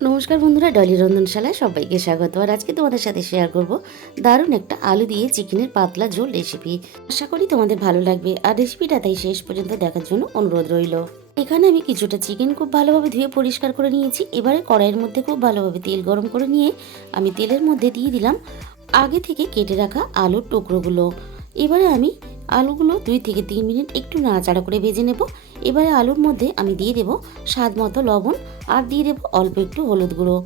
নমস্কার বন্ধুরা, ডলি রন্ধনশালায় সবাইকে স্বাগত। আর আজকে তোমাদের সাথে শেয়ার করব দারুণ একটা আলু দিয়ে চিকেনের পাতলা ঝোল রেসিপি। আশা করি তোমাদের ভালো লাগবে। আর রেসিপিটা তাই শেষ পর্যন্ত দেখার জন্য অনুরোধ রইল। এখানে আমি কিছুটা চিকেন খুব ভালোভাবে ধুয়ে পরিষ্কার করে নিয়েছি। এবারে কড়াইয়ের মধ্যে খুব ভালোভাবে তেল গরম করে নিয়ে আমি তেলের মধ্যে দিয়ে দিলাম আগে থেকে কেটে রাখা আলুর টুকরোগুলো। এবারে আমি আলুগুলো 2 থেকে 3 মিনিট একটু নাড়াচাড়া করে ভেজে নেব। এবারে আলুর মধ্যে আমি দিয়ে দেব স্বাদ মতো লবণ আর দিয়ে দেব অল্প একটু হলুদ গুঁড়ো।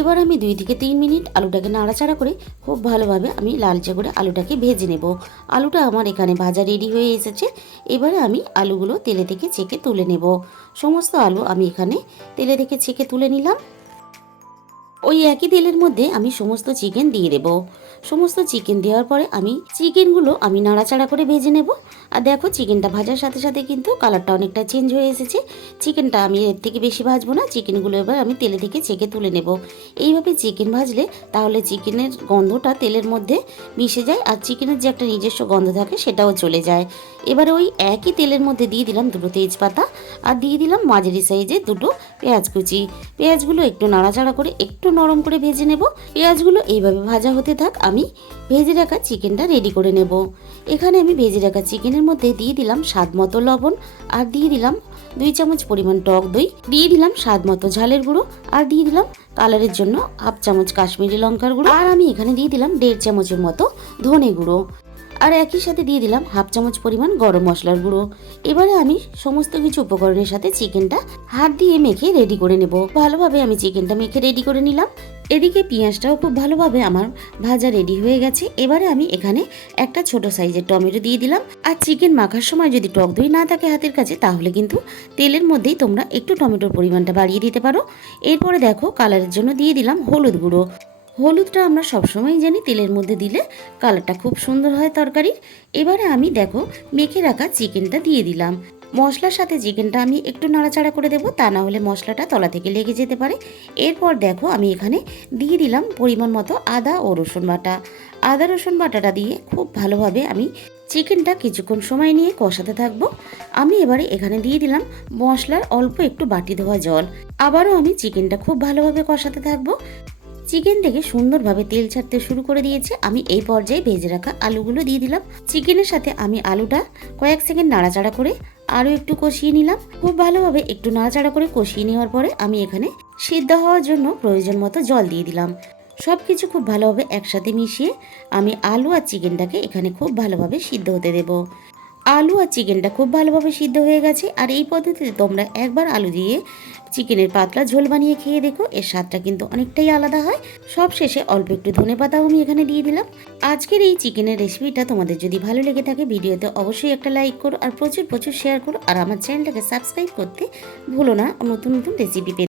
এবার আমি 2 থেকে 3 মিনিট আলুটাকে নাড়াচাড়া করে খুব ভালোভাবে আমি লালচে করে আলুটাকে ভেজে নেব। আলুটা আমার এখানে ভাজা রেডি হয়ে এসেছে। এবারে আমি আলুগুলো তেলে থেকে ছেঁকে তুলে নেব। সমস্ত আলু আমি এখানে তেলে থেকে ছেঁকে তুলে নিলাম। ওই একই তেলের মধ্যে আমি সমস্ত চিকেন দিয়ে দেব। সমস্ত চিকেন দেওয়ার পরে আমি চিকেনগুলো নাড়াচাড়া করে ভেজে নেব। আর দেখো, চিকেনটা ভাজার সাথে সাথে কিন্তু কালারটা অনেকটা চেঞ্জ হয়ে এসেছে। চিকেনটা আমি এর থেকে বেশি ভাজবো না। চিকেনগুলো এবার আমি তেলে থেকে ছেঁকে তুলে নেব। এইভাবে চিকেন ভাজলে তাহলে চিকেনের গন্ধটা তেলের মধ্যে মিশে যায়, আর চিকেনের যে একটা নিজস্ব গন্ধ থাকে সেটাও চলে যায়। এবারে ওই একই তেলের মধ্যে দিয়ে দিলাম 2 তেজপাতা আর দিয়ে দিলাম মাঝারি সাইজে 2 পেঁয়াজ কুচি। পেঁয়াজগুলো একটু নাড়াচাড়া করে একটু নরম করে ভেজে নেব। পেঁয়াজগুলো এইভাবে ভাজা হতে থাক, আমি ভেজে রাখা চিকেনটা রেডি করে নেব। এখানে আমি ভেজে রাখা চিকেনের মধ্যে দিয়ে দিলাম স্বাদ মতো লবণ আর দিয়ে দিলাম 2 চামচ পরিমাণ টক দই, দিয়ে দিলাম স্বাদ মতো ঝালের গুঁড়ো আর দিয়ে দিলাম কালারের জন্য 1/2 চামচ কাশ্মীরি লঙ্কার গুঁড়ো, আর আমি এখানে দিয়ে দিলাম 1.5 চামচের মতো ধনে গুঁড়ো, আর একই সাথে দিয়ে দিলাম 1/2 চামচ পরিমাণ গরম মশলার গুঁড়ো। এবারে আমি সমস্ত কিছু উপকরণের সাথে চিকেনটা হাত দিয়ে মেখে রেডি করে নেব। ভালোভাবে আমি চিকেনটা মেখে রেডি করে নিলাম। এদিকে পেঁয়াজটাও খুব ভালোভাবে আমার ভাজা রেডি হয়ে গেছে। এবারে আমি এখানে একটা ছোট সাইজের টমেটো দিয়ে দিলাম। আর চিকেন মাখার সময় যদি টক দই না থাকে হাতের কাছে, তাহলে কিন্তু তেলের মধ্যেই তোমরা একটু টমেটোর পরিমাণটা বাড়িয়ে দিতে পারো। এরপরে দেখো, কালারের জন্য দিয়ে দিলাম হলুদ গুঁড়ো। হলুদটা আমরা সবসময় জানি তেলের মধ্যে দিলে কালারটা খুব সুন্দর হয় তরকারির। এবারে আমি দেখো মেখে রাখা চিকেনটা দিয়ে দিলাম। মশলার সাথে চিকেনটা আমি একটু নাড়াচাড়া করে দেবো, তা না হলে মশলাটা তলা থেকে লেগে যেতে পারে। এরপর দেখো আমি এখানে দিয়ে দিলাম পরিমাণ মতো আদা ও রসুন বাটা। আদা রসুন বাটাটা দিয়ে খুব ভালোভাবে আমি চিকেনটা কিছুক্ষণ সময় নিয়ে কষাতে থাকবো। আমি এবারে এখানে দিয়ে দিলাম মশলার অল্প একটু বাটি ধোয়া জল। আবারও আমি চিকেনটা খুব ভালোভাবে কষাতে থাকবো। চিকেন থেকে সুন্দরভাবে তেল ছাড়তে শুরু করে দিয়েছে। আমি এই পর্যায়ে ভেজে রাখা আলুগুলো দিয়ে দিলাম। চিকেনের সাথে আমি আলুটা কয়েক সেকেন্ড নাড়াচাড়া করে আরও একটু কষিয়ে নিলাম। খুব ভালোভাবে একটু নাড়াচাড়া করে কষিয়ে নেওয়ার পরে আমি এখানে সিদ্ধ হওয়ার জন্য প্রয়োজন মতো জল দিয়ে দিলাম। সব কিছু খুব ভালোভাবে একসাথে মিশিয়ে আমি আলু আর চিকেনটাকে এখানে খুব ভালোভাবে সিদ্ধ হতে দেব। আলু আর চিকেনটা খুব ভালোভাবে সিদ্ধ হয়ে গেছে। আর এই পদ্ধতিতে তোমরা একবার আলু দিয়ে চিকেনের পাতলা ঝোল বানিয়ে খেয়ে দেখো, এর স্বাদটা কিন্তু অনেকটাই আলাদা হয়। সব শেষে অল্প একটু ধনেপাতাও আমি এখানে দিয়ে দিলাম। আজকের এই চিকেনের রেসিপিটা তোমাদের যদি ভালো লেগে থাকে, ভিডিওতে অবশ্যই একটা লাইক করো আর প্রচুর প্রচুর শেয়ার করো। আর আমার চ্যানেলটাকে সাবস্ক্রাইব করতে ভুলো না নতুন নতুন রেসিপি পেতে।